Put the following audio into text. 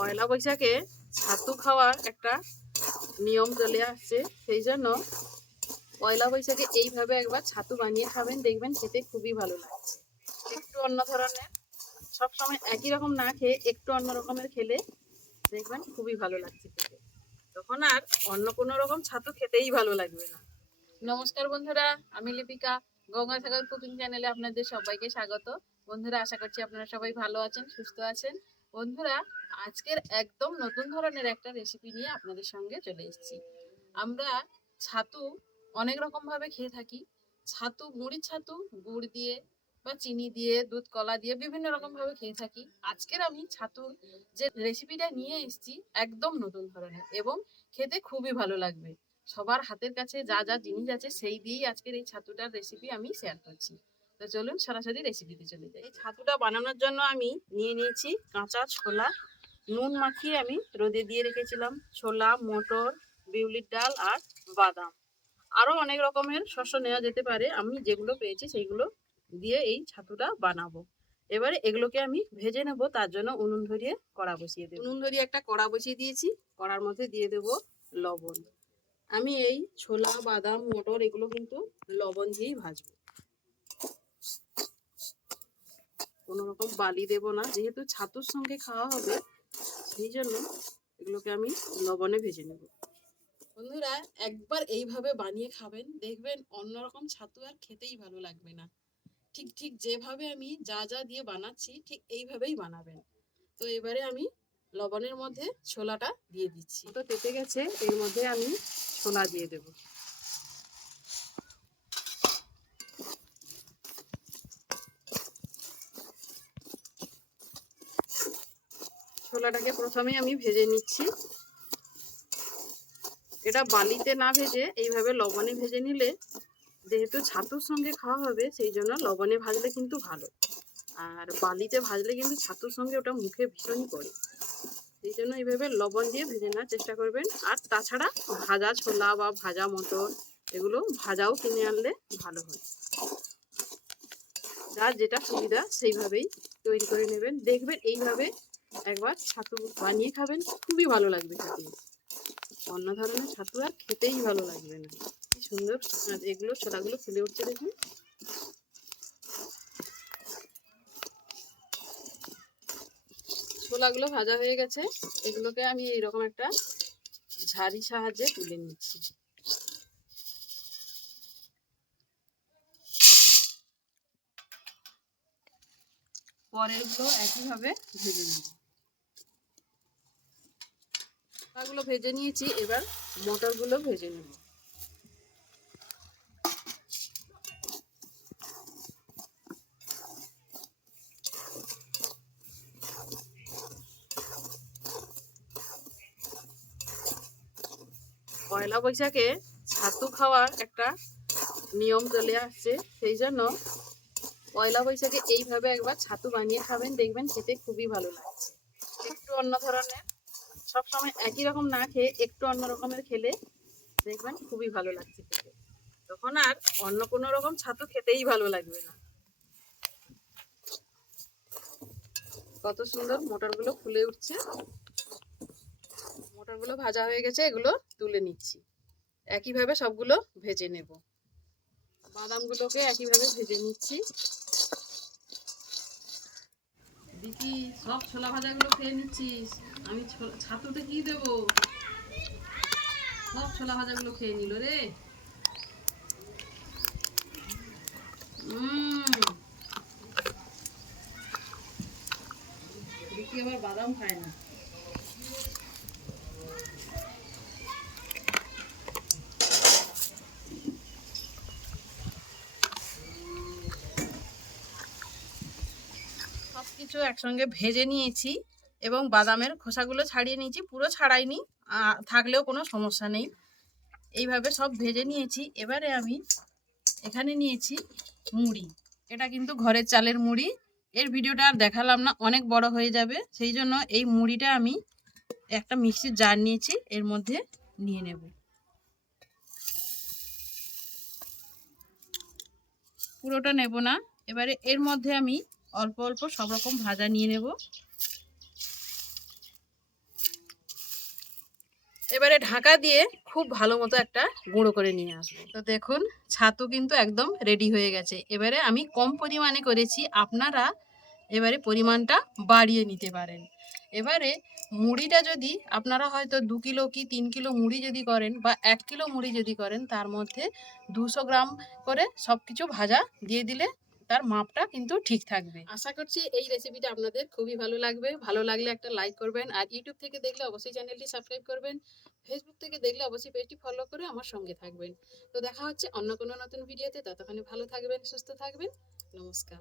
পয়লা বৈশাখে ছাতু খাওয়ার একটা নিয়ম চলে আসছে। সেই জন্য পয়লা বৈশাখে এইভাবে একবার ছাতু বানিয়ে খাবেন, দেখবেন খেতে খুবই ভালো লাগছে। একটু অন্য ধরনের, সবসময় একই রকম না খেয়ে একটু অন্য রকমের খেলে দেখবেন খুবই ভালো লাগছে খেতে। তখন আর অন্য কোনো রকম ছাতু খেতেই ভালো লাগবে না। নমস্কার বন্ধুরা, আমি লিপিকা গঙ্গাসাগর কুকিং চ্যানেলে আপনাদের সবাইকে স্বাগত। বন্ধুরা, আশা করছি আপনারা সবাই ভালো আছেন, সুস্থ আছেন। বন্ধুরা, আজকের একদম নতুন ধরনের একটা রেসিপি নিয়ে আপনাদের সঙ্গে চলে এসেছি। আমরা ছাতু অনেক রকম ভাবে খেয়ে থাকি। ছাতু মুড়ি ছাতু, গুড় দিয়ে বা চিনি দিয়ে, দুধ, কলা দিয়ে বিভিন্ন রকম ভাবে খেয়ে থাকি। আজকের আমি ছাতুর যে রেসিপিটা নিয়ে এসেছি একদম নতুন ধরনের এবং খেতে খুবই ভালো লাগবে। সবার হাতের কাছে যা যা জিনিস আছে সেই দিয়েই আজকের এই ছাতুটার রেসিপি আমি শেয়ার করছি। তো চলুন সরাসরি রেসিপিতে চলে যাই। এই ছাতুটা বানানোর জন্য আমি নিয়ে নিয়েছি কাঁচা ছোলা। নুন মাখিয়ে আমি রোদে দিয়ে রেখেছিলাম। ছোলা মটর বিউলির ডাল আর বাদাম। আরও অনেক রকমের শস্য নেওয়া যেতে পারে। আমি যেগুলো পেয়েছি সেইগুলো দিয়ে এই ছাতুটা বানাবো। এবারে এগুলোকে আমি ভেজে নেব। তার জন্য উনুন ধরিয়ে কড়া বসিয়ে দেবো। উনুন ধরিয়ে একটা কড়া বসিয়ে দিয়েছি। কড়ার মধ্যে দিয়ে দেব লবণ। আমি এই ছোলা বাদাম মটর এগুলো কিন্তু লবণ দিয়েই ভাজবো। কোনো রকম বালি দেব না। যেহেতু ছাতুর সঙ্গে খাওয়া হবে সেই জন্য এগুলোকে আমি লবণে ভেজে নেব। বন্ধুরা একবার এইভাবে বানিয়ে খাবেন দেখবেন অন্যরকম ছাতু আর খেতেই ভালো লাগবে না। ঠিক ঠিক যেভাবে আমি যা যা দিয়ে বানাচ্ছি ঠিক এইভাবেই বানাবেন। তো এবারে আমি লবণের মধ্যে ছোলাটা দিয়ে দিচ্ছি। তো পেতে গেছে এর মধ্যে আমি ছোলা দিয়ে দেব। ছোলাটাকে প্রথমে আমি ভেজে নিচ্ছি। এটা বালিতে না ভেজে এইভাবে লবণে ভেজে নিলে যেহেতু ছাতুর সঙ্গে খাওয়া হবে, সেই জন্য লবণে ভাজলে কিন্তু ভালো। আর বালিতে ভাজলে কিন্তু ছাতুর সঙ্গে ওটা মুখে ভীষণই পড়ে। সেই জন্য এইভাবে লবণ দিয়ে ভেজে নেওয়ার চেষ্টা করবেন। আর তাছাড়া ভাজা ছোলা বা ভাজা মটর এগুলো ভাজাও কিনে আনলে ভালো হয়। যার যেটা সুবিধা সেইভাবেই তৈরি করে নেবেন। দেখবেন এইভাবে একবার ছাতু বানিয়ে খাবেন, খুবই ভালো লাগবে খেতে। অন্য ধরনের ছাতু আর খেতেই ভালো লাগবে না। কি সুন্দর এগুলো ছোলাগুলো ফুলে উঠছে দেখুন। ছোলাগুলো ভাজা হয়ে গেছে। এগুলোকে আমি এইরকম একটা ঝাড়ি সাহায্যে তুলে নিচ্ছি। পরেরগুলো একইভাবে ভেজে নেব ছোলাগুলো ভেজে নিয়েছি, এবার মটরগুলো ভেজে নেব। পয়লা বৈশাখে ছাতু খাওয়ার একটা নিয়ম চলে আসছে, সেই জন্য পয়লা বৈশাখে এইভাবে একবার ছাতু বানিয়ে খাবেন, দেখবেন খেতে খুবই ভালো লাগছে। একটু অন্য ধরনের সবসময় একই রকম না খেয়ে একটু অন্য রকমের খেলে দেখবেন খুবই ভালো লাগছে খেতে। তখন আর অন্য কোনো রকম ছাতু খেতেই ভালো লাগবে না। কত সুন্দর মোটরগুলো ফুলে উঠছে। মোটরগুলো ভাজা হয়ে গেছে, এগুলো তুলে নিচ্ছি। একইভাবে সবগুলো ভেজে নেব। বাদামগুলোকে একইভাবে ভেজে নিচ্ছি। দিদি, সব ছোলা ভাজাগুলো খেয়ে নিচ্ছিস? আমি ছো- ছাতুতে কি দেব? সব ছোলা ভাজাগুলো খেয়ে নিল রে। দিদি আবার বাদাম খায় না। সব কিছু একসঙ্গে ভেজে নিয়েছি। এবং বাদামের খোসাগুলো ছাড়িয়ে নিয়েছি, পুরো ছাড়াইনি থাকলেও কোনো সমস্যা নেই। এইভাবে সব ভেজে নিয়েছি। এবারে আমি এখানে নিয়েছি মুড়ি। এটা কিন্তু ঘরের চালের মুড়ি। এর ভিডিওটা আর দেখালাম না, অনেক বড় হয়ে যাবে। সেই জন্য এই মুড়িটা আমি একটা মিক্সির জার নিয়েছি, এর মধ্যে নিয়ে নেব। পুরোটা নেব না। এবারে এর মধ্যে আমি অল্প অল্প সব রকম ভাজা নিয়ে নেব। এবারে ঢাকা দিয়ে খুব ভালো মতো একটা গুঁড়ো করে নিয়ে আসব। তো দেখুন, ছাতু কিন্তু একদম রেডি হয়ে গেছে। এবারে আমি কম পরিমাণে করেছি, আপনারা এবারে পরিমাণটা বাড়িয়ে নিতে পারেন। এবারে মুড়িটা যদি আপনারা হয়তো দু কিলো কি তিন কিলো মুড়ি যদি করেন বা এক কিলো মুড়ি যদি করেন, তার মধ্যে দুশো গ্রাম করে সব কিছু ভাজা দিয়ে দিলে তার মাপটা কিন্তু ঠিক থাকবে। আশা করছি এই রেসিপিটা আপনাদের খুবই ভালো লাগবে। ভালো লাগলে একটা লাইক করবেন আর ইউটিউব থেকে দেখলে অবশ্যই চ্যানেলটি সাবস্ক্রাইব করবেন। ফেসবুক থেকে দেখলে অবশ্যই পেজটি ফলো করে আমার সঙ্গে থাকবেন। তো দেখা হচ্ছে অন্য কোনো নতুন ভিডিওতে ততক্ষণে ভালো থাকবেন, সুস্থ থাকবেন। নমস্কার।